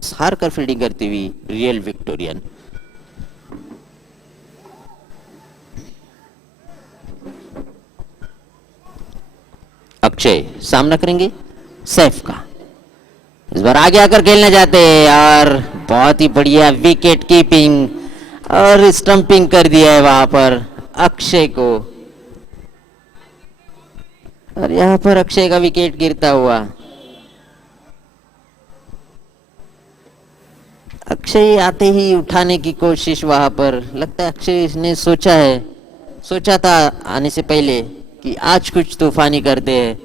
हार कर फील्डिंग करती हुई रियल विक्टोरियन। अक्षय सामना करेंगे सैफ का। इस बार आगे आकर खेलने जाते हैं और बहुत ही बढ़िया विकेट कीपिंग और स्टंपिंग कर दिया है वहां पर अक्षय को। और यहां पर अक्षय का विकेट गिरता हुआ। अक्षय आते ही उठाने की कोशिश वहां पर, लगता है अक्षय ने सोचा था आने से पहले कि आज कुछ तूफानी करते हैं,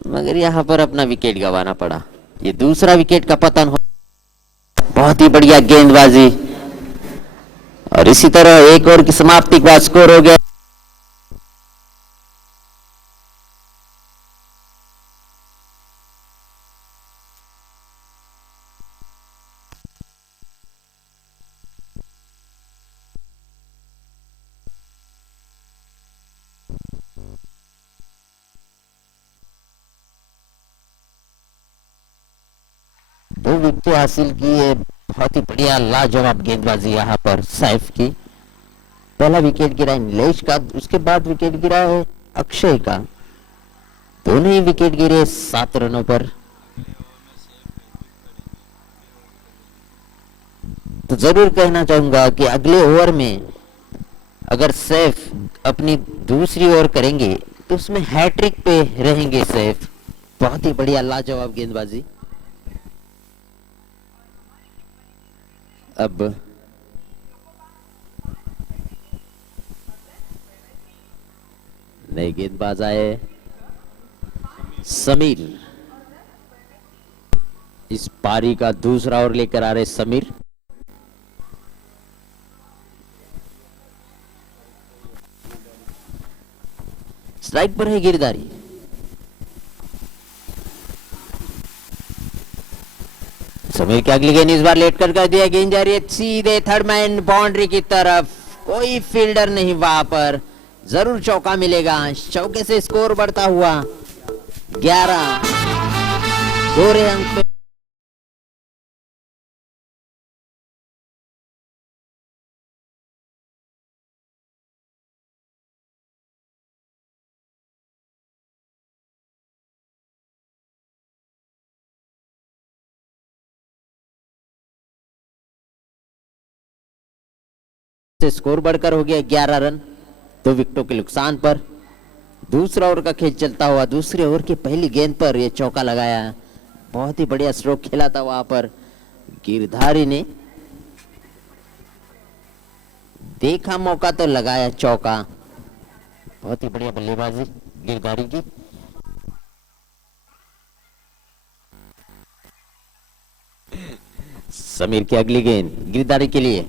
मगर यहाँ पर अपना विकेट गंवाना पड़ा। ये दूसरा विकेट का पतन हो। बहुत ही बढ़िया गेंदबाजी और इसी तरह एक ओवर की समाप्ति के बाद स्कोर हो गया। दो विकेट हासिल की है। बहुत ही बढ़िया लाजवाब गेंदबाजी यहाँ पर सैफ की। पहला विकेट गिरा है नीलेश का, उसके बाद विकेट गिरा है अक्षय का। दोनों ही विकेट गिरे 7 रनों पर। तो जरूर कहना चाहूंगा कि अगले ओवर में अगर सैफ अपनी दूसरी ओवर करेंगे तो उसमें हैट्रिक पे रहेंगे सैफ। बहुत ही बढ़िया लाजवाब गेंदबाजी। अब नए गेंदबाज आए समीर। इस पारी का दूसरा ओवर लेकर आ रहे समीर। स्ट्राइक पर है गिरधारी। समीर की अगली गेंद इस बार लेट कर दिया। गेंद जा रही है सीधे थर्ड मैन बाउंड्री की तरफ। कोई फील्डर नहीं वहां पर। जरूर चौका मिलेगा। चौके से स्कोर बढ़ता हुआ 11 गोरे अंक पे। स्कोर बढ़कर हो गया 11 रन, 2 विकेटों के नुकसान पर। दूसरा ओवर का खेल चलता हुआ दूसरे ओवर की पहली गेंद पर यह चौका लगाया। बहुत ही बढ़िया स्ट्रोक खेला था वहां पर गिरधारी ने। देखा मौका तो लगाया चौका। बहुत ही बढ़िया बल्लेबाजी गिरधारी की। समीर की अगली गेंद गिरधारी के लिए।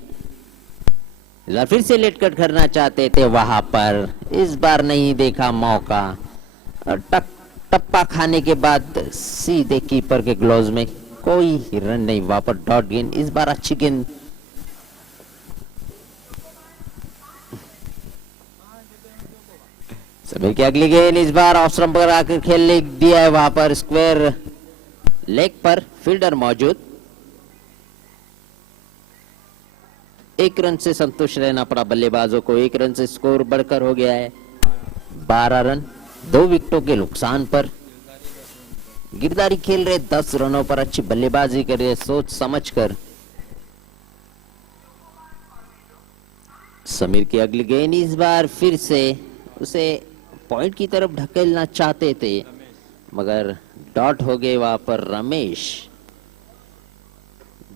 फिर से लेट कट करना चाहते थे वहां पर, इस बार नहीं देखा मौका और टप्पा खाने के बाद सीधे कीपर के ग्लोव्स में। कोई रन नहीं, वहां पर डॉट गेंद। इस बार अच्छी गेंद। समीर की अगली गेंद इस बार ऑफ स्टंप पर आकर खेल दिया है वहां पर स्क्वायर लेग पर, फील्डर मौजूद। 1 रन से संतुष्ट रहना पड़ा बल्लेबाजों को। 1 रन से स्कोर बढ़कर हो गया है 12 रन, 2 विकेटों के नुकसान पर। गिरधारी खेल रहे 10 रनों पर, अच्छी बल्लेबाजी कर रहे सोच समझकर। समीर की अगली गेंद इस बार फिर से उसे पॉइंट की तरफ ढकेलना चाहते थे, मगर डॉट हो गए वहां पर रमेश।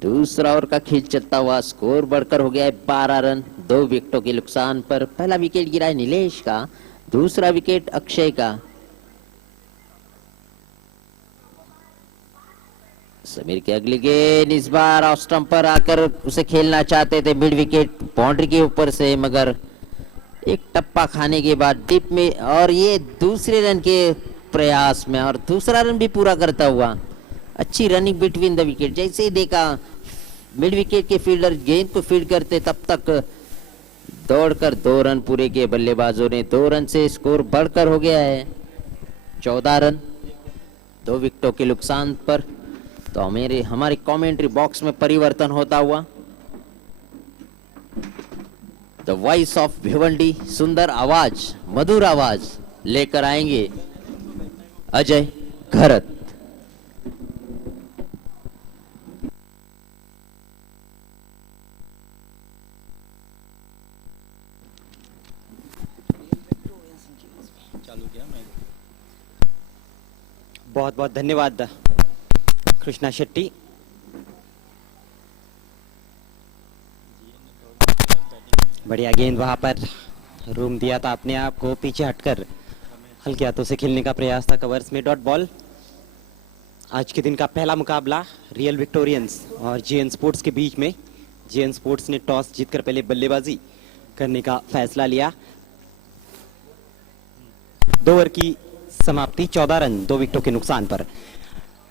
दूसरा ओवर का खेल चलता हुआ स्कोर बढ़कर हो गया है 12 रन, 2 विकेटों के नुकसान पर। पहला विकेट गिरा है नीलेश का, दूसरा विकेट अक्षय का। समीर की अगली गेंद इस बार ऑफ स्टंप पर आकर उसे खेलना चाहते थे मिड विकेट बाउंड्री के ऊपर से, मगर एक टप्पा खाने के बाद डिप में और ये दूसरे रन के प्रयास में और दूसरा रन भी पूरा करता हुआ। अच्छी रनिंग बिटवीन द विकेट। जैसे ही देखा मिड विकेट के फील्डर गेंद को फील्ड करते तब तक दौड़कर 2 रन पूरे किए बल्लेबाजों ने। 2 रन से स्कोर बढ़कर हो गया है 14 रन, 2 विकेटों के नुकसान पर। तो मेरे हमारे कमेंट्री बॉक्स में परिवर्तन होता हुआ द वॉइस ऑफ भिवंडी, सुंदर आवाज, मधुर आवाज लेकर आएंगे अजय घरत। बहुत बहुत धन्यवाद कृष्णा शेट्टी। बढ़िया गेंद वहां पर रूम दिया था अपने आप को, पीछे हटकर हल्के हाथों से खेलने का प्रयास था, कवर्स में डॉट बॉल। आज के दिन का पहला मुकाबला रियल विक्टोरियंस और जेएन स्पोर्ट्स के बीच में। जेएन स्पोर्ट्स ने टॉस जीतकर पहले बल्लेबाजी करने का फैसला लिया। 2 ओवर की समाप्ति, 14 रन 2 विकेटों के नुकसान पर।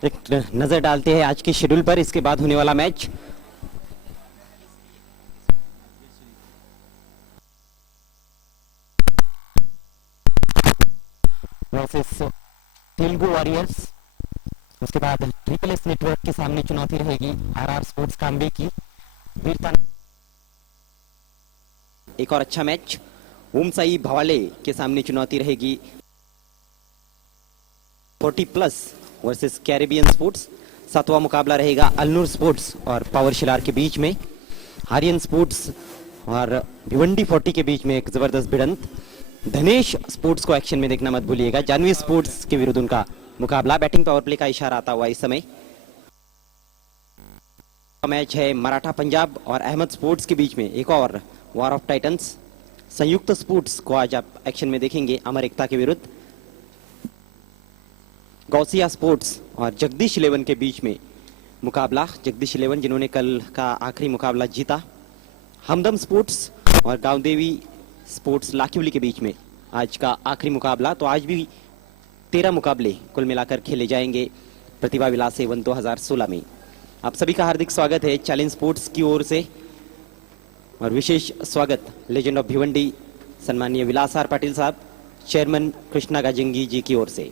एक नजर डालते हैं आज के शेड्यूल पर, इसके बाद होने वाला मैच। वर्सेस तेलुगु वॉरियर्स, उसके बाद ट्रिपल एस नेटवर्क के सामने चुनौती रहेगी आरआर स्पोर्ट्स काम्बे की वीरता। एक और अच्छा मैच ओमसाई भवाले के सामने चुनौती रहेगी 40+ वर्सेस कैरेबियन स्पोर्ट्स। 7वां मुकाबला रहेगा अलनूर स्पोर्ट्स और पावर शिलार के बीच में। आर्यन स्पोर्ट्स और भिवंडी 40 के बीच में एक जबरदस्त भिड़ंत। धनेश स्पोर्ट्स को एक्शन में देखना मत भूलिएगा। जानवी स्पोर्ट्स के विरुद्ध उनका मुकाबला। बैटिंग पावर प्ले का इशारा आता हुआ इस समय। मैच है मराठा पंजाब और अहमद स्पोर्ट्स के बीच में, एक और वॉर ऑफ टाइटंस। संयुक्त स्पोर्ट्स को आज आप एक्शन में देखेंगे अमर एकता के विरुद्ध। गौसिया स्पोर्ट्स और जगदीश 11 के बीच में मुकाबला। जगदीश 11 जिन्होंने कल का आखिरी मुकाबला जीता। हमदम स्पोर्ट्स और गांवदेवी स्पोर्ट्स लाखिवली के बीच में आज का आखिरी मुकाबला। तो आज भी 13 मुकाबले कुल मिलाकर खेले जाएंगे प्रतिभा विलास एवं 2016 में। आप सभी का हार्दिक स्वागत है चैलेंज स्पोर्ट्स की ओर से, और विशेष स्वागत लेजेंड ऑफ भिवंडी सम्माननीय विलास आर पाटिल साहब, चेयरमैन कृष्णा गाजंगी जी की ओर से।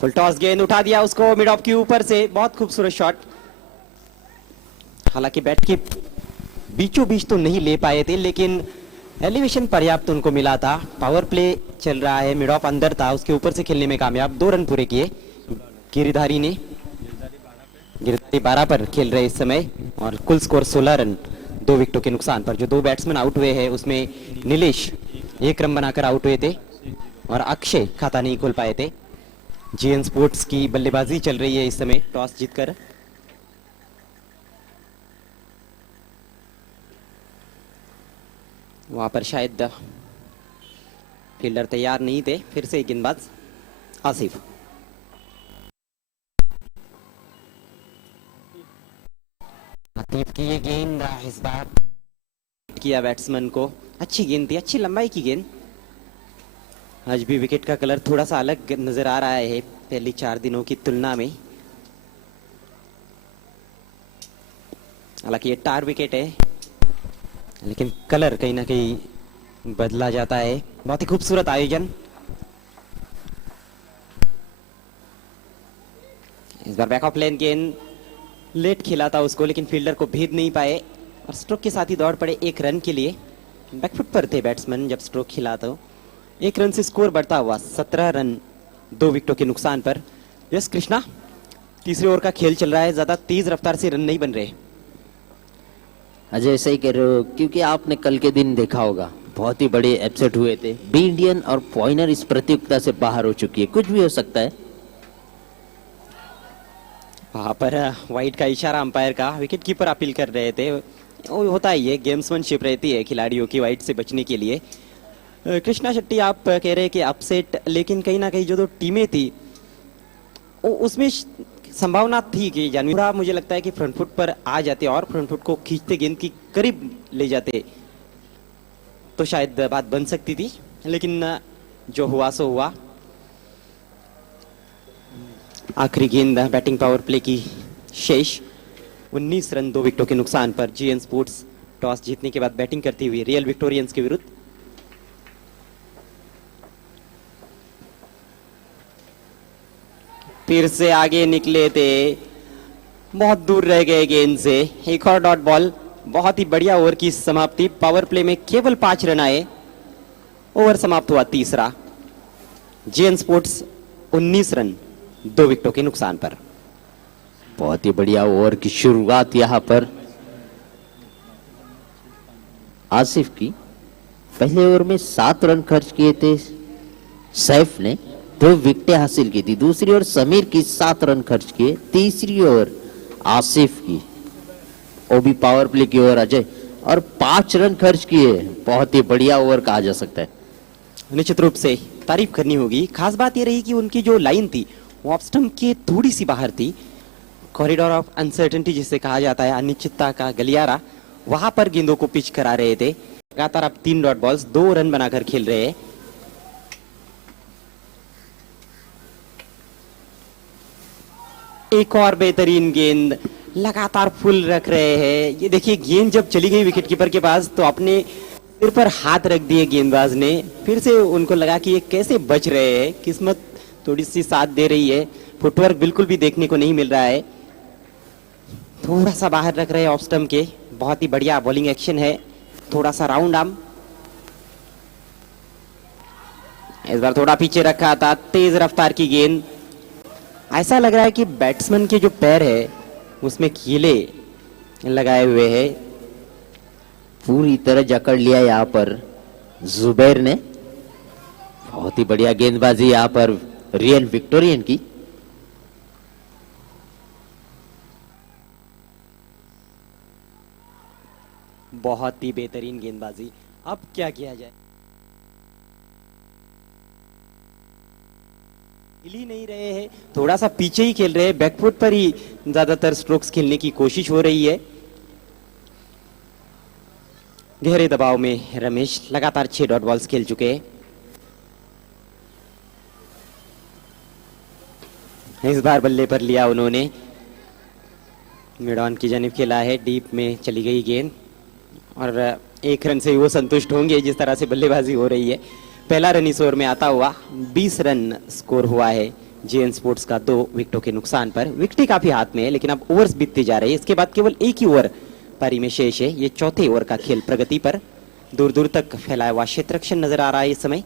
फुल टॉस गेंद उठा दिया उसको मिड ऑफ के ऊपर से, बहुत खूबसूरत शॉट। हालांकि बैट के बीचों बीच तो नहीं ले पाए थे, लेकिन एलिवेशन पर्याप्त उनको मिला था। पावर प्ले चल रहा है, मिड ऑफ अंदर था, उसके ऊपर से खेलने में कामयाब। 2 रन पूरे किए गिरधारी ने। गिरधारी 12 पर खेल रहे इस समय और कुल स्कोर 16 रन 2 विकेटों के नुकसान पर। जो 2 बैट्समैन आउट हुए हैं उसमें नीलेश 1 रन बनाकर आउट हुए थे और अक्षय खाता नहीं खोल पाए थे। जेएन स्पोर्ट्स की बल्लेबाजी चल रही है इस समय टॉस जीतकर। वहां पर शायद फील्डर तैयार नहीं थे, फिर से गेंदबाज आसिफ। आसिफ की ये गेंद इस बार किया बैट्समैन को। अच्छी गेंद थी, अच्छी लंबाई की गेंद। आज भी विकेट का कलर थोड़ा सा अलग नजर आ रहा है पहली 4 दिनों की तुलना में। हालांकि ये टार विकेट है, लेकिन कलर कहीं ना कहीं बदला जाता है। बहुत ही खूबसूरत आयोजन। इस बार बैक ऑफ लेन गेंद लेट खेला था उसको, लेकिन फील्डर को भेद नहीं पाए और स्ट्रोक के साथ ही दौड़ पड़े 1 रन के लिए। बैकफुट पर थे बैट्समैन जब स्ट्रोक खिला, तो 1 रन से स्कोर बढ़ता हुआ 17 रन 2 विकेटों के नुकसान पर। यस कृष्णा, तीसरे ओवर का खेल चल रहा है, ज्यादा तेज रफ्तार से रन नहीं बन रहे। अजय सही कह रहे हो, क्योंकि आपने कल के दिन देखा होगा बहुत ही बड़े अपसेट हुए थे। बी इंडियन और पॉइनर इस प्रतियोगिता से बाहर हो चुकी है, कुछ भी हो सकता है। वहां पर वाइड का इशारा अंपायर का, विकेट कीपर अपील कर रहे थे। वो होता ही है, गेम्समैनशिप रहती है खिलाड़ियों की वाइड से बचने के लिए। कृष्णा शेट्टी आप कह रहे हैं कि अपसेट, लेकिन कहीं ना कहीं जो 2 टीमें थी उसमें संभावना थी कि जानवी मुझे लगता है कि फ्रंट फुट पर आ जाते और फ्रंट फुट को खींचते, गेंद की करीब ले जाते, तो शायद बात बन सकती थी। लेकिन जो हुआ सो हुआ। आखिरी गेंद बैटिंग पावर प्ले की शेष 19 रन 2 विकेटों के नुकसान पर। जेएन स्पोर्ट्स टॉस जीतने के बाद बैटिंग करती हुई रियल विक्टोरियंस के विरुद्ध। फिर से आगे निकले थे, बहुत दूर रह गए गेंद से। एक और डॉट बॉल। बहुत ही बढ़िया ओवर की समाप्ति। पावर प्ले में केवल 5 रन आए। ओवर समाप्त हुआ तीसरा। जेएन स्पोर्ट्स 19 रन 2 विकेटों के नुकसान पर। बहुत ही बढ़िया ओवर की शुरुआत यहां पर आसिफ की। पहले ओवर में 7 रन खर्च किए थे सैफ ने, 2 विकेटें हासिल की थी। दूसरी ओर समीर की 7 रन खर्च किए। तीसरी ओवर आसिफ की, वो भी पावर प्ले की ओवर अजय, और 5 रन खर्च किए। बहुत ही बढ़िया ओवर कहा जा सकता है। निश्चित रूप से तारीफ करनी होगी। खास बात यह रही कि उनकी जो लाइन थी वो ऑफ स्टंप के थोड़ी सी बाहर थी। कॉरिडोर ऑफ अनसर्टेनिटी जिसे कहा जाता है, अनिश्चितता का गलियारा, वहां पर गेंदों को पिच करा रहे थे। लगातार अब 3 डॉट बॉल्स 2 रन बनाकर खेल रहे हैं। एक और बेहतरीन गेंद, लगातार फुल रख रहे हैं। ये देखिए, गेंद जब चली गई विकेटकीपर के पास तो अपने सिर पर हाथ रख दिए गेंदबाज ने। फिर से उनको लगा कि ये कैसे बच रहे हैं। किस्मत थोड़ी सी साथ दे रही है। फुटवर्क बिल्कुल भी देखने को नहीं मिल रहा है। थोड़ा सा बाहर रख रहे हैं ऑफ स्टंप के। बहुत ही बढ़िया बॉलिंग एक्शन है। थोड़ा सा राउंड आर्म, इस बार थोड़ा पीछे रखा था। तेज रफ्तार की गेंद। ऐसा लग रहा है कि बैट्समैन के जो पैर है उसमें कीले लगाए हुए हैं। पूरी तरह जकड़ लिया यहां पर जुबैर ने। बहुत ही बढ़िया गेंदबाजी यहां पर रियल विक्टोरियन की। बहुत ही बेहतरीन गेंदबाजी। अब क्या किया जाए, हिल ही नहीं रहे हैं, थोड़ा सा पीछे ही खेल रहे हैं। बैकफुट पर ही ज्यादातर स्ट्रोक्स खेलने की कोशिश हो रही है। गहरे दबाव में रमेश लगातार 6 डॉट बॉल्स खेल चुके हैं। इस बार बल्ले पर लिया उन्होंने। मिड ऑन की जानिब खेला है। डीप में चली गई गेंद और 1 रन से वो संतुष्ट होंगे जिस तरह से बल्लेबाजी हो रही है। पहला रन इस ओवर में आता हुआ 20 रन स्कोर हुआ है जेएन स्पोर्ट्स का 2 विकेटों के नुकसान पर। विकेटें काफी हाथ में है, लेकिन अब ओवर्स बीतते जा रहे हैं। इसके बाद केवल एक ही ओवर पारी में शेष है। ये चौथे ओवर का खेल प्रगति पर। दूर दूर तक फैलाया हुआ क्षेत्र रक्षण नजर आ रहा है इस समय।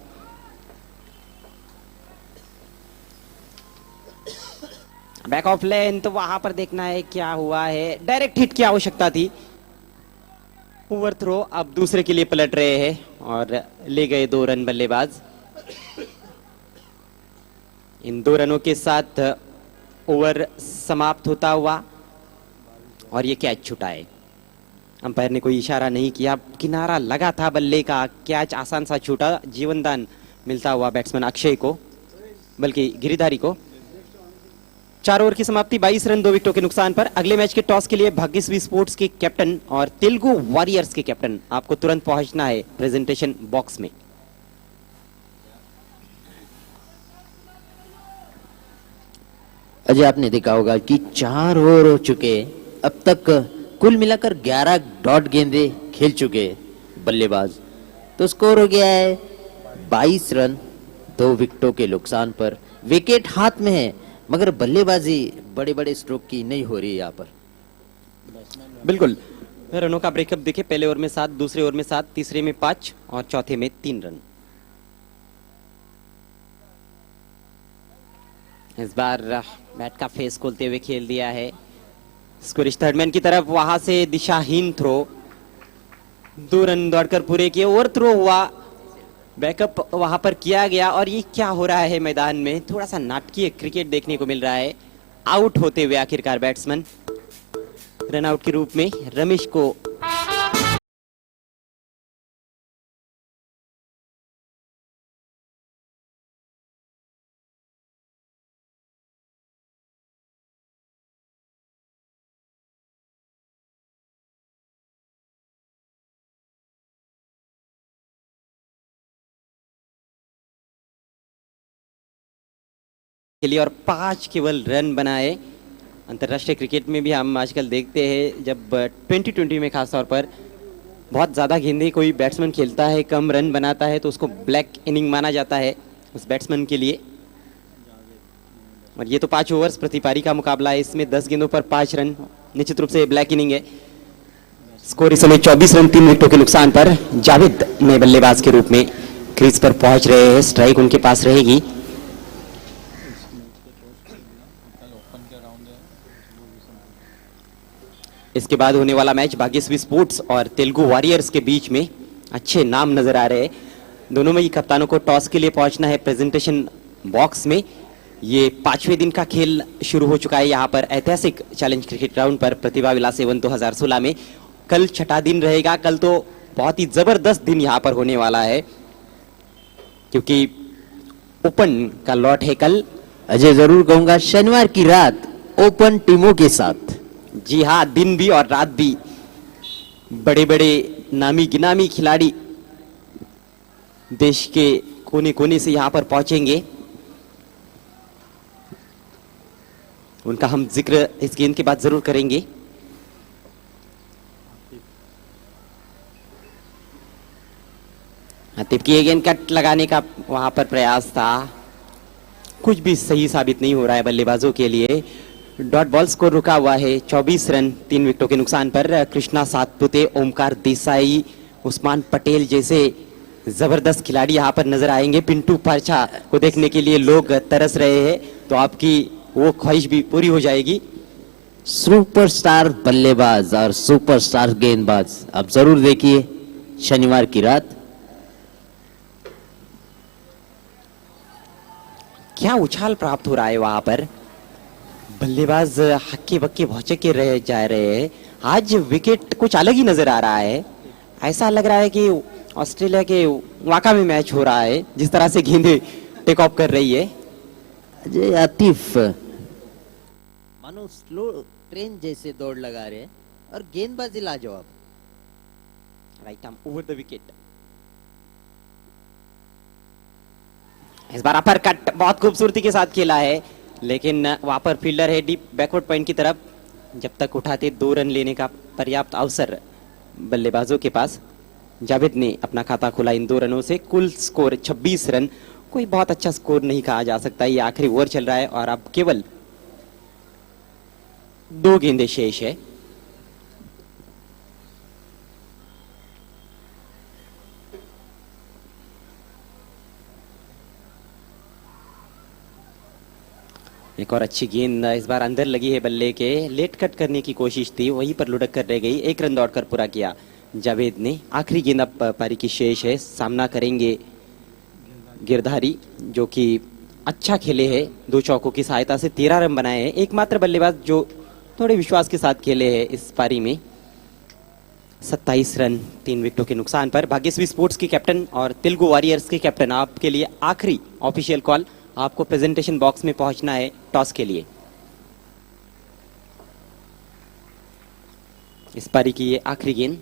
बैक ऑफ लेंथ, वहां पर देखना है क्या हुआ है। डायरेक्ट हिट की आवश्यकता थी। ओवर थ्रो अब दूसरे के लिए पलट रहे हैं और ले गए 2 रन बल्लेबाज। इन 2 रनों के साथ ओवर समाप्त होता हुआ और ये कैच छूटा है। अंपायर ने कोई इशारा नहीं किया, किनारा लगा था बल्ले का। कैच आसान सा छूटा। जीवनदान मिलता हुआ बैट्समैन अक्षय को, बल्कि गिरिधारी को। 4 ओवर की समाप्ति, 22 रन 2 विकेटों के नुकसान पर। अगले मैच के टॉस के लिए भाग्यश्री स्पोर्ट्स के कैप्टन और तेलुगु वॉरियर्स के कैप्टन आपको तुरंत पहुंचना है प्रेजेंटेशन बॉक्स में। अजय, आपने देखा होगा कि 4 ओवर हो चुके। अब तक कुल मिलाकर 11 डॉट गेंदे खेल चुके बल्लेबाज। तो स्कोर हो गया है 22 रन 2 विकेटों के नुकसान पर। विकेट हाथ में है, मगर बल्लेबाजी बड़े बड़े स्ट्रोक की नहीं हो रही है यहाँ पर। बिल्कुल, रनों का ब्रेकअप देखे। पहले ओवर में 7, दूसरे ओवर में 7, तीसरे में 5 और चौथे में 3 रन। इस बार बैट का फेस खोलते हुए खेल दिया है स्कोरिश थर्डमैन की तरफ। वहां से दिशाहीन थ्रो, 2 रन दौड़कर पूरे किए। ओवर थ्रो हुआ, बैकअप वहां पर किया गया। और ये क्या हो रहा है मैदान में, थोड़ा सा नाटकीय क्रिकेट देखने को मिल रहा है। आउट होते हुए आखिरकार बैट्समैन रन आउट के रूप में रमेश को के लिए और 5 केवल रन बनाए। अंतर्राष्ट्रीय क्रिकेट में भी हम आजकल देखते हैं, जब 2020 में खासतौर पर बहुत ज़्यादा गेंदें कोई बैट्समैन खेलता है, कम रन बनाता है, तो उसको ब्लैक इनिंग माना जाता है उस बैट्समैन के लिए। और ये तो 5 ओवर्स प्रति पारी का मुकाबला है, इसमें 10 गेंदों पर 5 रन, निश्चित रूप से ब्लैक इनिंग है। स्कोर इस समय 24 रन 3 विकेटों के नुकसान पर। जावेद नए बल्लेबाज के रूप में क्रीज पर पहुंच रहे हैं, स्ट्राइक उनके पास रहेगी। इसके बाद होने वाला मैच भाग्यश्री स्पोर्ट्स और तेलुगु वॉरियर्स के बीच में। अच्छे नाम नजर आ रहे हैं दोनों में ही। कप्तानों को टॉस के लिए पहुंचना है प्रेजेंटेशन बॉक्स में। ये 5वें दिन का खेल शुरू हो चुका है यहाँ पर ऐतिहासिक चैलेंज क्रिकेट ग्राउंड पर प्रतिभा विलास एवं 2016 में। कल छठा दिन रहेगा। कल तो बहुत ही जबरदस्त दिन यहाँ पर होने वाला है क्योंकि ओपन का लॉट है कल। अजय जरूर कहूंगा शनिवार की रात ओपन टीमों के साथ। जी हाँ, दिन भी और रात भी बड़े बड़े नामी गिनामी खिलाड़ी देश के कोने कोने से यहां पर पहुंचेंगे। उनका हम जिक्र इस गेंद के बाद जरूर करेंगे। आतिफ की ये गेंद कट लगाने का वहां पर प्रयास था, कुछ भी सही साबित नहीं हो रहा है बल्लेबाजों के लिए। डॉट बॉल स्कोर रुका हुआ है 24 रन 3 विकेटों के नुकसान पर। कृष्णा सातपुते, ओमकार देसाई, उस्मान पटेल जैसे जबरदस्त खिलाड़ी यहाँ पर नजर आएंगे। पिंटू पारछा को देखने के लिए लोग तरस रहे हैं, तो आपकी वो ख्वाहिश भी पूरी हो जाएगी। सुपरस्टार बल्लेबाज और सुपरस्टार गेंदबाज आप जरूर देखिए शनिवार की रात। क्या उछाल प्राप्त हो रहा है वहां पर। बल्लेबाज हक्के बक्के भौचक्के रह जा रहे हैं। आज विकेट कुछ अलग ही नजर आ रहा है। ऐसा लग रहा है कि ऑस्ट्रेलिया के वाका में मैच हो रहा है, जिस तरह से गेंदें टेक ऑफ कर रही है। अजय आतिफ मानो स्लो ट्रेन जैसे दौड़ लगा रहे हैं और गेंदबाजी लाजवाब। Right arm over the wicket. इस बार अपर कट बहुत खूबसूरती के साथ खेला है, लेकिन वहां पर फील्डर है डीप बैकवर्ड पॉइंट की तरफ। जब तक उठाते 2 रन लेने का पर्याप्त अवसर बल्लेबाजों के पास। जावेद ने अपना खाता खोला इन 2 रनों से। कुल स्कोर 26 रन, कोई बहुत अच्छा स्कोर नहीं कहा जा सकता। ये आखिरी ओवर चल रहा है और अब केवल 2 गेंदें शेष है। एक और अच्छी गेंद इस बार अंदर लगी है बल्ले के। लेट कट करने की कोशिश थी, वहीं पर लुढ़क कर रह गई। 1 रन दौड़कर पूरा किया जावेद ने। आखिरी गेंद अब पारी की शेष है। सामना करेंगे गिरधारी, जो कि अच्छा खेले हैं। 2 चौकों की सहायता से 13 रन बनाए हैं। एकमात्र बल्लेबाज जो थोड़े विश्वास के साथ खेले हैं इस पारी में। 27 रन 3 विकेटों के नुकसान पर। भाग्यश्री स्पोर्ट्स के कैप्टन और तेलुगु वॉरियर्स के कैप्टन, आपके लिए आखिरी ऑफिशियल कॉल। आपको प्रेजेंटेशन बॉक्स में पहुंचना है टॉस के लिए। इस पारी की ये आखिरी गेंद।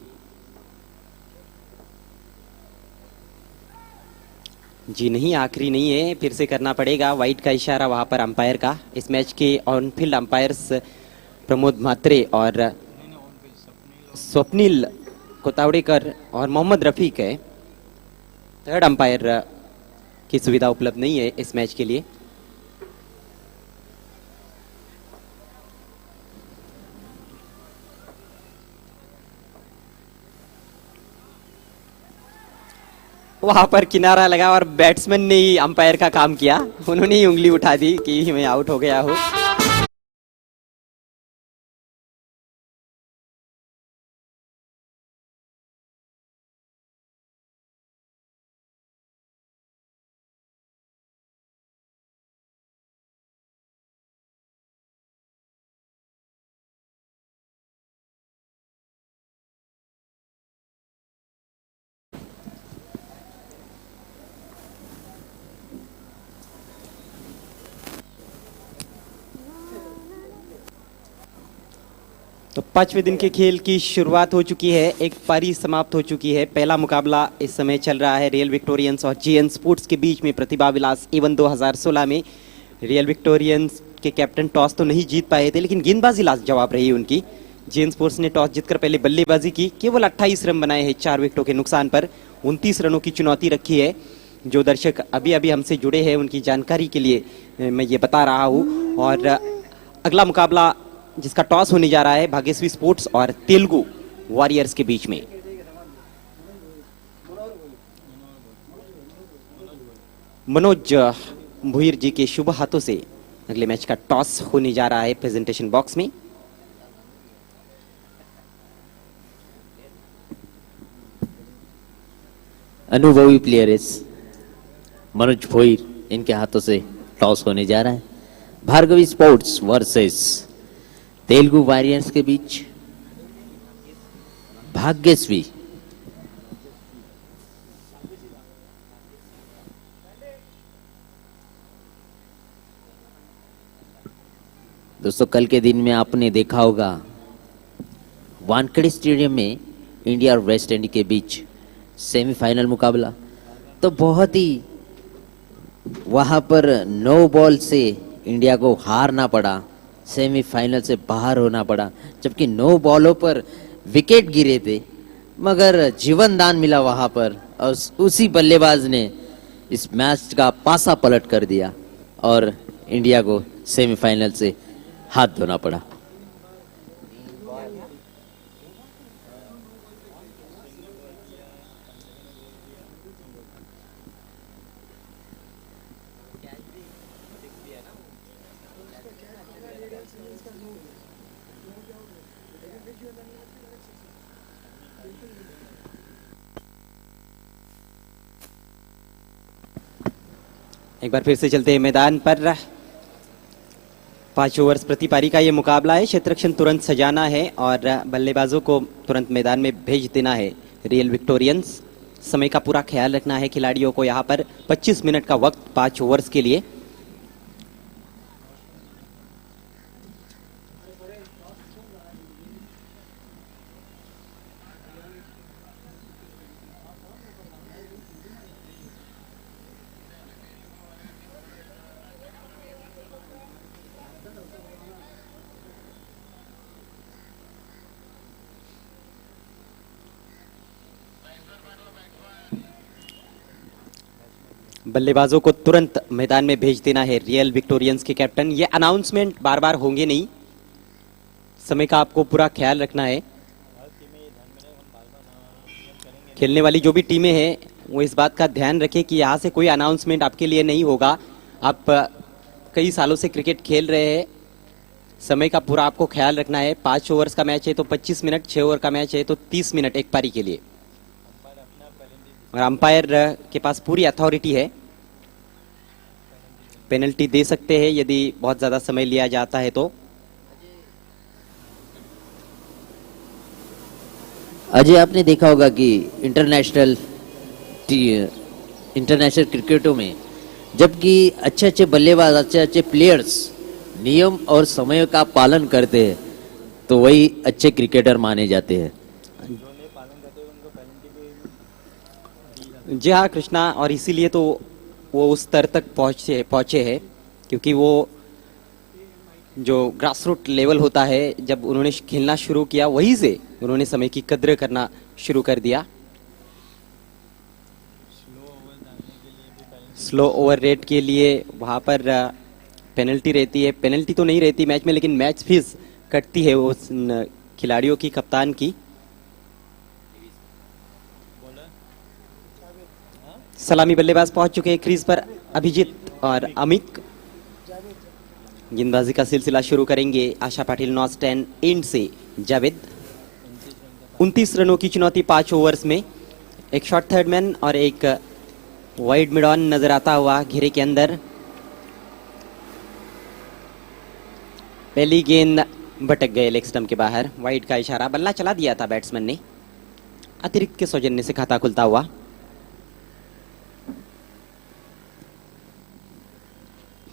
जी नहीं, आखिरी नहीं है, फिर से करना पड़ेगा। वाइड का इशारा वहां पर अंपायर का। इस मैच के on field umpires Pramod Mhatre और स्वप्निल कोतावड़ेकर और मोहम्मद रफीक है। थर्ड अंपायर की सुविधा उपलब्ध नहीं है इस मैच के लिए। वहां पर किनारा लगा और बैट्समैन ने ही अंपायर का काम किया। उन्होंने ही उंगली उठा दी कि मैं आउट हो गया हूं। तो 5वें दिन के खेल की शुरुआत हो चुकी है। एक पारी समाप्त हो चुकी है। पहला मुकाबला इस समय चल रहा है रियल विक्टोरियंस और जीएन स्पोर्ट्स के बीच में। प्रतिभा विलास एवन 2016 में रियल विक्टोरियंस के कैप्टन टॉस तो नहीं जीत पाए थे, लेकिन गेंदबाजी लाजवाब रही उनकी। जीएन स्पोर्ट्स ने टॉस जीतकर पहले बल्लेबाजी की। केवल 28 रन बनाए हैं 4 विकेटों के नुकसान पर। 29 रनों की चुनौती रखी है। जो दर्शक अभी अभी हमसे जुड़े हैं उनकी जानकारी के लिए मैं ये बता रहा हूँ। और अगला मुकाबला जिसका टॉस होने जा रहा है भाग्यश्री स्पोर्ट्स और तेलुगु वॉरियर्स के बीच में। मनोज भुईर जी के शुभ हाथों से अगले मैच का टॉस होने जा रहा है प्रेजेंटेशन बॉक्स में। अनुभवी प्लेयर्स मनोज भोईर, इनके हाथों से टॉस होने जा रहा है। Bhargavi sports versus Telugu warriors के बीच भाग्यश्री। दोस्तों, कल के दिन में आपने देखा होगा वानखेड़े स्टेडियम में इंडिया और वेस्ट इंडीज के बीच सेमीफाइनल मुकाबला, तो बहुत ही वहां पर 9 बॉल से इंडिया को हारना पड़ा, सेमीफाइनल से बाहर होना पड़ा, जबकि 9 बॉलों पर विकेट गिरे थे, मगर जीवन दान मिला वहां पर और उसी बल्लेबाज ने इस मैच का पासा पलट कर दिया और इंडिया को सेमीफाइनल से हाथ धोना पड़ा। एक बार फिर से चलते हैं मैदान पर। 5 ओवर्स प्रति पारी का ये मुकाबला है। क्षेत्ररक्षण तुरंत सजाना है और बल्लेबाजों को तुरंत मैदान में भेज देना है। रियल विक्टोरियंस, समय का पूरा ख्याल रखना है खिलाड़ियों को। यहाँ पर 25 मिनट का वक्त 5 ओवर्स के लिए। बल्लेबाजों को तुरंत मैदान में भेज देना है रियल विक्टोरियंस के कैप्टन। ये अनाउंसमेंट बार बार होंगे नहीं, समय का आपको पूरा ख्याल रखना है। खेलने वाली जो भी टीमें हैं वो इस बात का ध्यान रखें कि यहाँ से कोई अनाउंसमेंट आपके लिए नहीं होगा। आप कई सालों से क्रिकेट खेल रहे हैं, समय का पूरा आपको ख्याल रखना है। 5 ओवर्स का मैच है तो 25 मिनट, 6 ओवर का मैच है तो 30 मिनट एक पारी के लिए। और अंपायर के पास पूरी अथॉरिटी है, पेनल्टी दे सकते हैं यदि बहुत ज्यादा समय लिया जाता है तो। अजय, आपने देखा होगा कि इंटरनेशनल क्रिकेटों में जबकि अच्छे अच्छे बल्लेबाज, अच्छे अच्छे प्लेयर्स नियम और समय का पालन करते हैं तो वही अच्छे क्रिकेटर माने जाते हैं। जी हाँ कृष्णा, और इसीलिए तो वो उस स्तर तक पहुंचे हैं, क्योंकि वो जो ग्रास रूट लेवल होता है, जब उन्होंने खेलना शुरू किया वहीं से उन्होंने समय की कद्र करना शुरू कर दिया। स्लो ओवर रेट के लिए वहां पर पेनल्टी रहती है। पेनल्टी तो नहीं रहती मैच में, लेकिन मैच फीस कटती है उस खिलाड़ियों की, कप्तान की। सलामी बल्लेबाज पहुंच चुके हैं क्रीज पर, अभिजीत और अमित। गेंदबाजी का सिलसिला शुरू करेंगे आशा पाटिल नॉट 10 एंड से जावेद। 29 रनों की चुनौती 5 ओवर्स में। एक शॉर्ट थर्ड मैन और एक वाइड मिड ऑन नजर आता हुआ घेरे के अंदर। पहली गेंद भटक गए लेग स्टंप के बाहर, वाइड का इशारा, बल्ला चला दिया था बैट्समैन ने। अतिरिक्त के सौजन्य से खाता खुलता हुआ।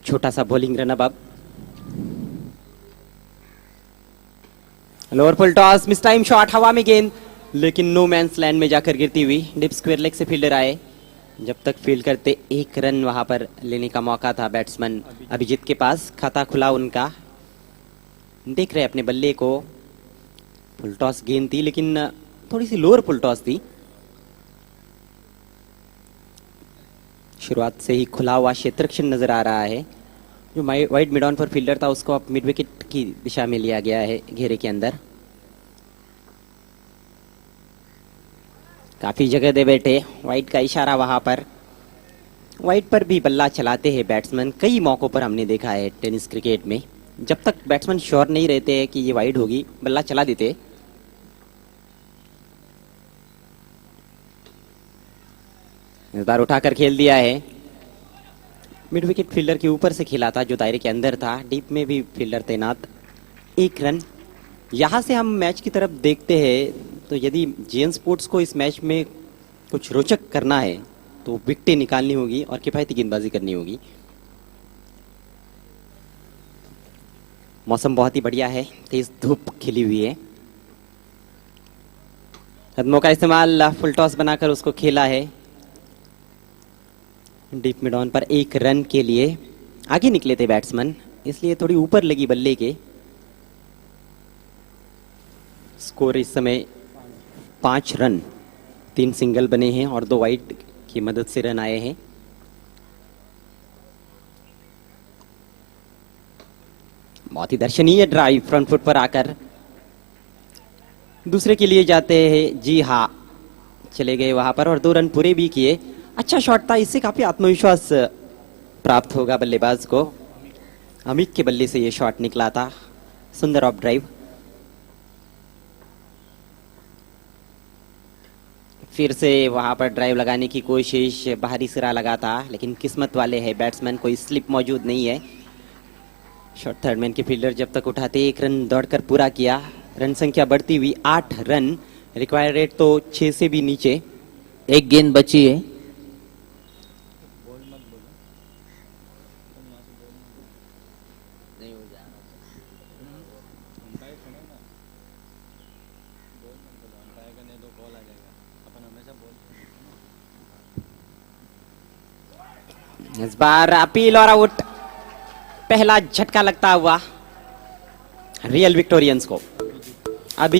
छोटा सा बॉलिंग रन अब। Lower full toss, miss time shot, हवा में गेंद, लेकिन नो मैंस लैंड में जाकर गिरती हुई। डिप स्क्वायर लेग से फील्डर आए, जब तक फील्ड करते 1 रन वहां पर लेने का मौका था बैट्समैन अभिजीत के पास। खाता खुला उनका, देख रहे अपने बल्ले को। फुल टॉस गेंद थी, लेकिन थोड़ी सी लोअर फुल टॉस थी। शुरुआत से ही खुला हुआ क्षेत्ररक्षण नजर आ रहा है। जो वाइड मिड ऑन पर फील्डर था उसको अब मिड विकेट की दिशा में लिया गया है घेरे के अंदर। काफी जगह दे बैठे, वाइड का इशारा वहां पर। वाइड पर भी बल्ला चलाते हैं बैट्समैन, कई मौकों पर हमने देखा है टेनिस क्रिकेट में। जब तक बैट्समैन श्योर नहीं रहते हैं कि ये वाइड होगी, बल्ला चला देते। इस बार उठाकर खेल दिया है। मिड विकेट फील्डर के ऊपर से खेला था जो दायरे के अंदर था, डीप में भी फील्डर तैनात। 1 रन। यहां से हम मैच की तरफ देखते हैं तो यदि जीएन स्पोर्ट्स को इस मैच में कुछ रोचक करना है तो विकेटें निकालनी होगी और किफायती गेंदबाजी करनी होगी। मौसम बहुत ही बढ़िया है, तेज धूप खिली हुई है। कदमों का इस्तेमाल, फुल टॉस बनाकर उसको खेला है। डीप मिड ऑन पर 1 रन के लिए आगे निकले थे बैट्समैन, इसलिए थोड़ी ऊपर लगी बल्ले के। स्कोर इस समय 5 रन, 3 सिंगल बने हैं और 2 वाइड की मदद से रन आए हैं। बहुत ही दर्शनीय ड्राइव फ्रंट फुट पर आकर दूसरे के लिए जाते हैं। जी हाँ, चले गए वहां पर और 2 रन पूरे भी किए। अच्छा शॉट था, इससे काफी आत्मविश्वास प्राप्त होगा बल्लेबाज को। अमित के बल्ले से ये शॉट निकला था, सुंदर ऑफ ड्राइव। फिर से वहां पर ड्राइव लगाने की कोशिश, बाहरी सिरा लगा था लेकिन किस्मत वाले हैं बैट्समैन, कोई स्लिप मौजूद नहीं है। शॉर्ट थर्ड मैन के फील्डर जब तक उठाते 1 रन दौड़कर पूरा किया। रन संख्या बढ़ती हुई 8 रन, रिक्वायर्ड रेट तो 6 से भी नीचे। 1 गेंद बची है। इस बार अपील और आउट, पहला झटका लगता हुआ रियल विक्टोरियंस को। अभी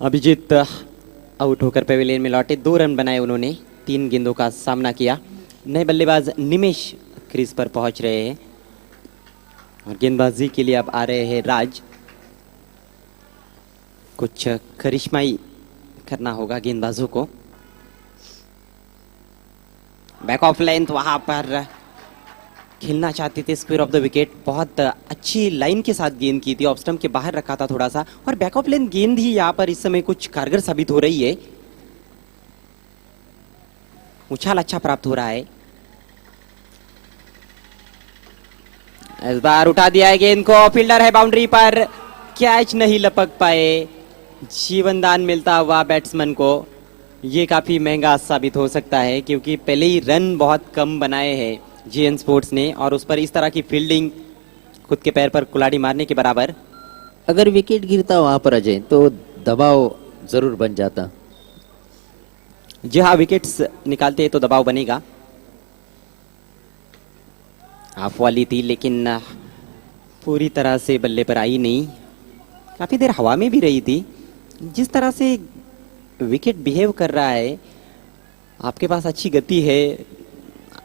अभिजीत आउट होकर पेविलियन में लौटे। 2 रन बनाए उन्होंने, 3 गेंदों का सामना किया। नए बल्लेबाज निमेश क्रीज पर पहुंच रहे हैं और गेंदबाजी के लिए अब आ रहे हैं राज। कुछ करिश्माई करना होगा गेंदबाजों को। बैक ऑफ लेंथ वहां पर खेलना चाहते थे, स्क्वायर ऑफ द विकेट। बहुत अच्छी लाइन के साथ गेंद की थी, ऑफ स्टंप के बाहर रखा था थोड़ा सा, और बैक ऑफ लेंथ गेंद ही यहां पर इस समय कुछ कारगर साबित हो रही है। उछाल अच्छा प्राप्त हो रहा है। इस बार उठा दिया है गेंद को, फील्डर है बाउंड्री पर, कैच नहीं लपक पाए। जीवनदान मिलता हुआ बैट्समैन को। ये काफी महंगा साबित हो सकता है क्योंकि पहले ही रन बहुत कम बनाए हैं जीएन स्पोर्ट्स ने, और उस पर इस तरह की फील्डिंग खुद के पैर पर कुल्हाड़ी मारने के बराबर। अगर विकेट गिरता वहां पर अजय तो दबाव जरूर बन जाता। जी हाँ, विकेट्स निकालते हैं तो दबाव बनेगा। हाफ वाली थी लेकिन पूरी तरह से बल्ले पर आई नहीं, काफी देर हवा में भी रही थी। जिस तरह से विकेट बिहेव कर रहा है, आपके पास अच्छी गति है,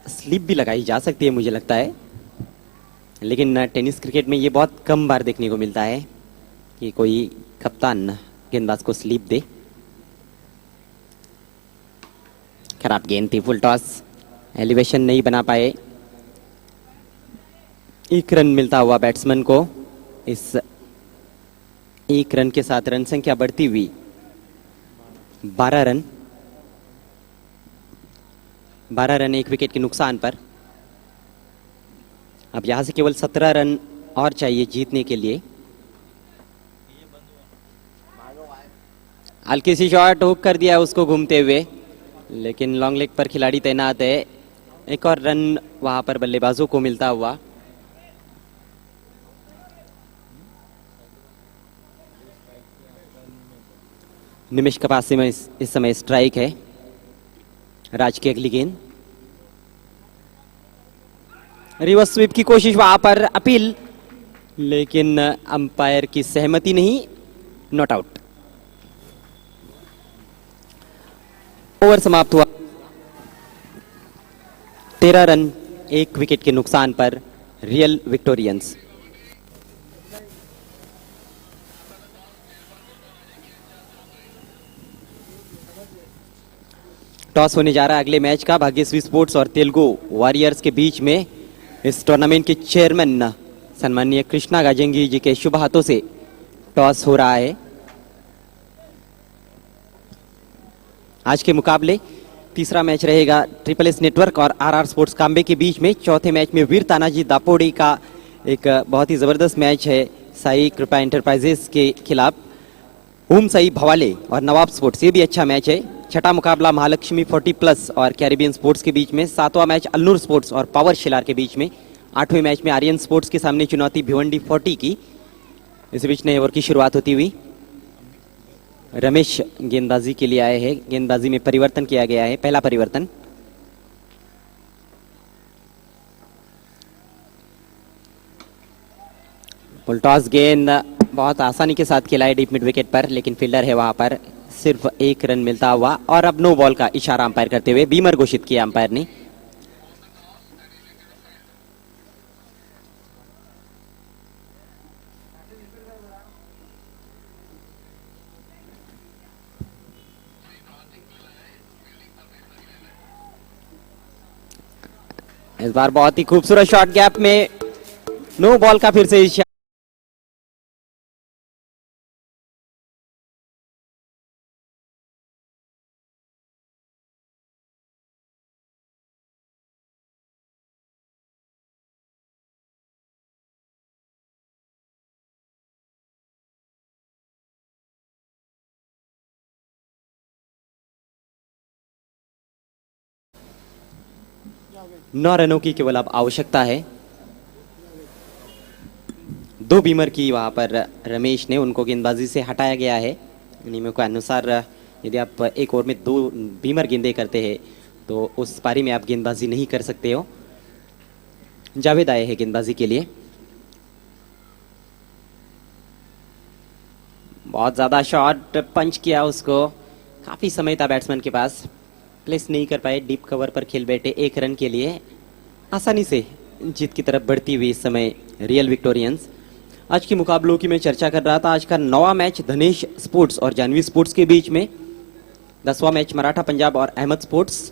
स्लिप भी लगाई जा सकती है मुझे लगता है, लेकिन टेनिस क्रिकेट में ये बहुत कम बार देखने को मिलता है कि कोई कप्तान गेंदबाज को स्लिप दे। खराब गेंद थी, फुल टॉस, एलिवेशन नहीं बना पाए। 1 रन मिलता हुआ बैट्समैन को। इस 1 रन के साथ रन संख्या बढ़ती हुई 12 रन। 12 रन 1 विकेट के नुकसान पर। अब यहां से केवल 17 रन और चाहिए जीतने के लिए। हल्की सी शॉट हुक कर दिया उसको घूमते हुए, लेकिन लॉन्ग लेग पर खिलाड़ी तैनात है। एक और रन वहां पर बल्लेबाजों को मिलता हुआ। निमिष कपासी में इस समय स्ट्राइक है। राज की अगली गेंद, रिवर्स स्वीप की कोशिश वहां पर, अपील, लेकिन अंपायर की सहमति नहीं, नॉट आउट। ओवर समाप्त हुआ। 13 रन 1 विकेट के नुकसान पर रियल विक्टोरियंस। टॉस होने जा रहा है अगले मैच का भाग्यश्री स्पोर्ट्स और तेलुगु वॉरियर्स के बीच में। इस टूर्नामेंट के चेयरमैन सम्माननीय कृष्णा गाजेंगी जी के शुभ हाथों से टॉस हो रहा है। आज के मुकाबले तीसरा मैच रहेगा ट्रिपल एस नेटवर्क और आरआर स्पोर्ट्स काम्बे के बीच में। चौथे मैच में वीर तानाजी दापोड़ी का एक बहुत ही जबरदस्त मैच है साई कृपा एंटरप्राइजेस के खिलाफ। ओम साई भवाले और नवाब स्पोर्ट्स, ये भी अच्छा मैच है। छठा मुकाबला महालक्ष्मी 40+ और कैरिबियन स्पोर्ट्स के बीच में। सातवां मैच अल्नूर स्पोर्ट्स और पावर शिलार के बीच में। आठवें मैच में आर्यन स्पोर्ट्स के सामने चुनौती भिवंडी 40 की। इस बीच नए ओवर की शुरुआत होती हुई रमेश गेंदबाजी के लिए आए हैं। गेंदबाजी में परिवर्तन किया गया है, पहला परिवर्तन। फुल टॉस गेंद बहुत आसानी के साथ खेला है डीप मिड विकेट पर, लेकिन फील्डर है वहां पर। सिर्फ 1 रन मिलता हुआ और अब नो बॉल का इशारा अंपायर करते हुए बीमर घोषित किया अंपायर ने। इस बार बहुत ही खूबसूरत शॉट गैप में, नो बॉल का फिर से इशारा। नौ रनों की केवल अब आवश्यकता है। 2 बीमर की वहां पर रमेश ने, उनको गेंदबाजी से हटाया गया है। नियमों के अनुसार यदि आप एक ओवर में 2 बीमर गेंदें करते हैं तो उस पारी में आप गेंदबाजी नहीं कर सकते हो। जावेद आए हैं गेंदबाजी के लिए। बहुत ज्यादा शॉट पंच किया उसको, काफी समय था बैट्समैन के पास, प्लेस नहीं कर पाए। डीप कवर पर खेल बैठे 1 रन के लिए। आसानी से जीत की तरफ बढ़ती हुई इस समय रियल विक्टोरियंस। आज के मुकाबलों की मैं चर्चा कर रहा था। आज का 9वां मैच धनेश स्पोर्ट्स और जानवी स्पोर्ट्स के बीच में। 10वां मैच मराठा पंजाब और अहमद स्पोर्ट्स।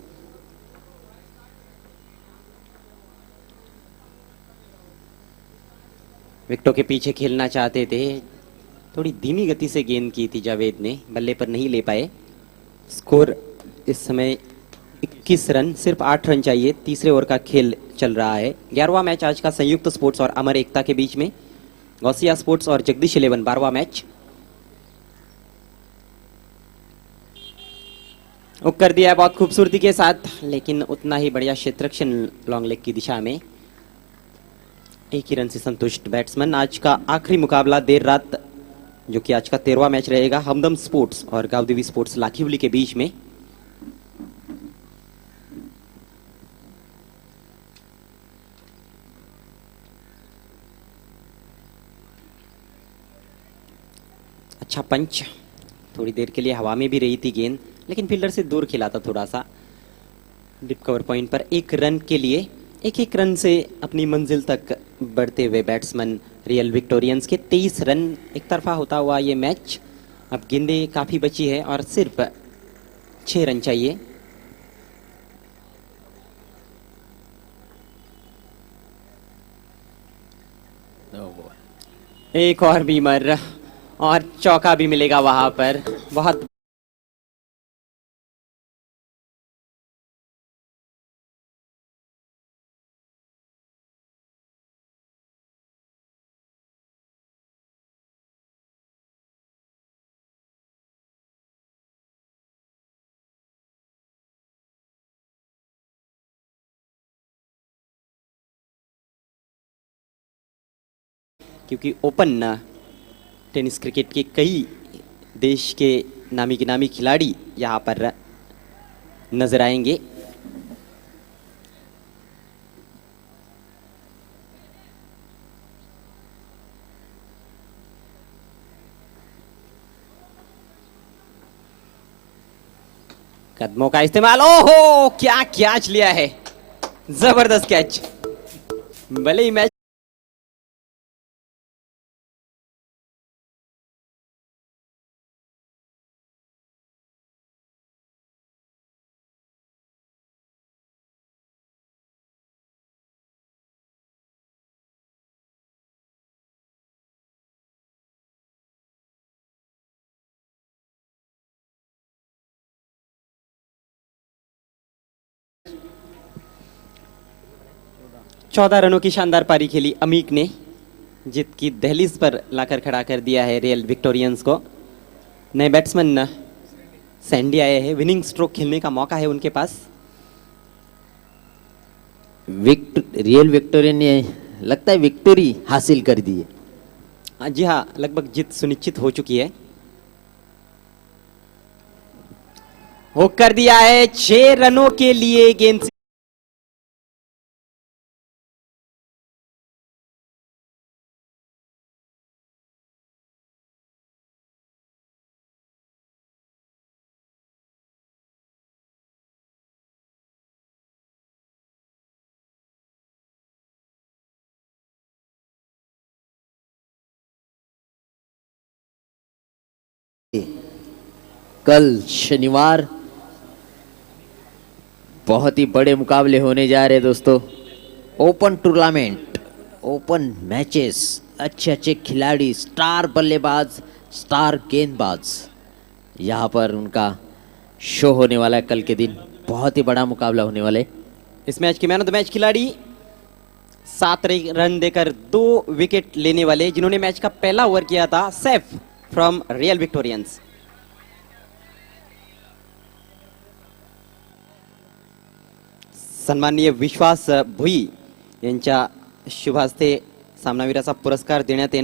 विकेटों के पीछे खेलना चाहते थे, थोड़ी धीमी गति से गेंद की थी जावेद ने, बल्ले पर नहीं ले पाए। स्कोर इस समय 21 रन, सिर्फ 8 रन चाहिए। तीसरे ओवर का खेल चल रहा है। 11वां मैच आज का संयुक्त स्पोर्ट्स और अमर एकता के बीच में। गौसिया स्पोर्ट्स और जगदीश 11 12वां मैच। हुक कर दिया है बहुत खूबसूरती के साथ, लेकिन उतना ही बढ़िया क्षेत्ररक्षण लॉन्ग लेग की दिशा में। 1 ही रन से संतुष्ट बैट्समैन। आज का आखिरी मुकाबला देर रात, जो कि आज का 13वां मैच रहेगा, हमदम स्पोर्ट्स और गांवदेवी स्पोर्ट्स लाखिवली के बीच में। अच्छा पंच, थोड़ी देर के लिए हवा में भी रही थी गेंद, लेकिन फील्डर से दूर खेला था थोड़ा सा। डिप कवर पॉइंट पर 1 रन के लिए, 1 रन से अपनी मंजिल तक बढ़ते हुए बैट्समैन रियल विक्टोरियंस के। 23 रन एक तरफा होता हुआ ये मैच। अब गेंदें काफी बची है और सिर्फ 6 रन चाहिए। एक और बीमर और चौका भी मिलेगा वहां पर। बहुत क्योंकि ओपन टेनिस क्रिकेट के कई देश के नामी गिनामी खिलाड़ी यहाँ पर नजर आएंगे। कदमों का इस्तेमाल, ओहो क्या कैच लिया है, जबरदस्त कैच। भले ही मैच चौदह रनों की शानदार पारी खेली अमीक ने, जीत की दहलीज पर लाकर खड़ा कर दिया है रियल विक्टोरियंस को। नए बैट्समैन सैंडी आए हैं, विनिंग स्ट्रोक खेलने का मौका है उनके पास। रियल विक्टोरियन ने लगता है विक्टोरी हासिल कर दी है। जी हाँ, लगभग जीत सुनिश्चित हो चुकी है। हो कर दिया है 6 रनों के लिए गेंद। कल शनिवार बहुत ही बड़े मुकाबले होने जा रहे हैं दोस्तों। ओपन टूर्नामेंट, ओपन मैचेस, अच्छे अच्छे खिलाड़ी, स्टार बल्लेबाज, स्टार गेंदबाज, यहाँ पर उनका शो होने वाला है कल के दिन। बहुत ही बड़ा मुकाबला होने वाला है। इस मैच के मैन ऑफ द मैच खिलाड़ी 7 रन देकर 2 विकेट लेने वाले, जिन्होंने मैच का पहला ओवर किया था, सैफ फ्रॉम रियल विक्टोरियंस। सन्माननीय विश्वास भुई यांच्या शुभ हस्ते सामनावीराचा पुरस्कार देण्यात येणार।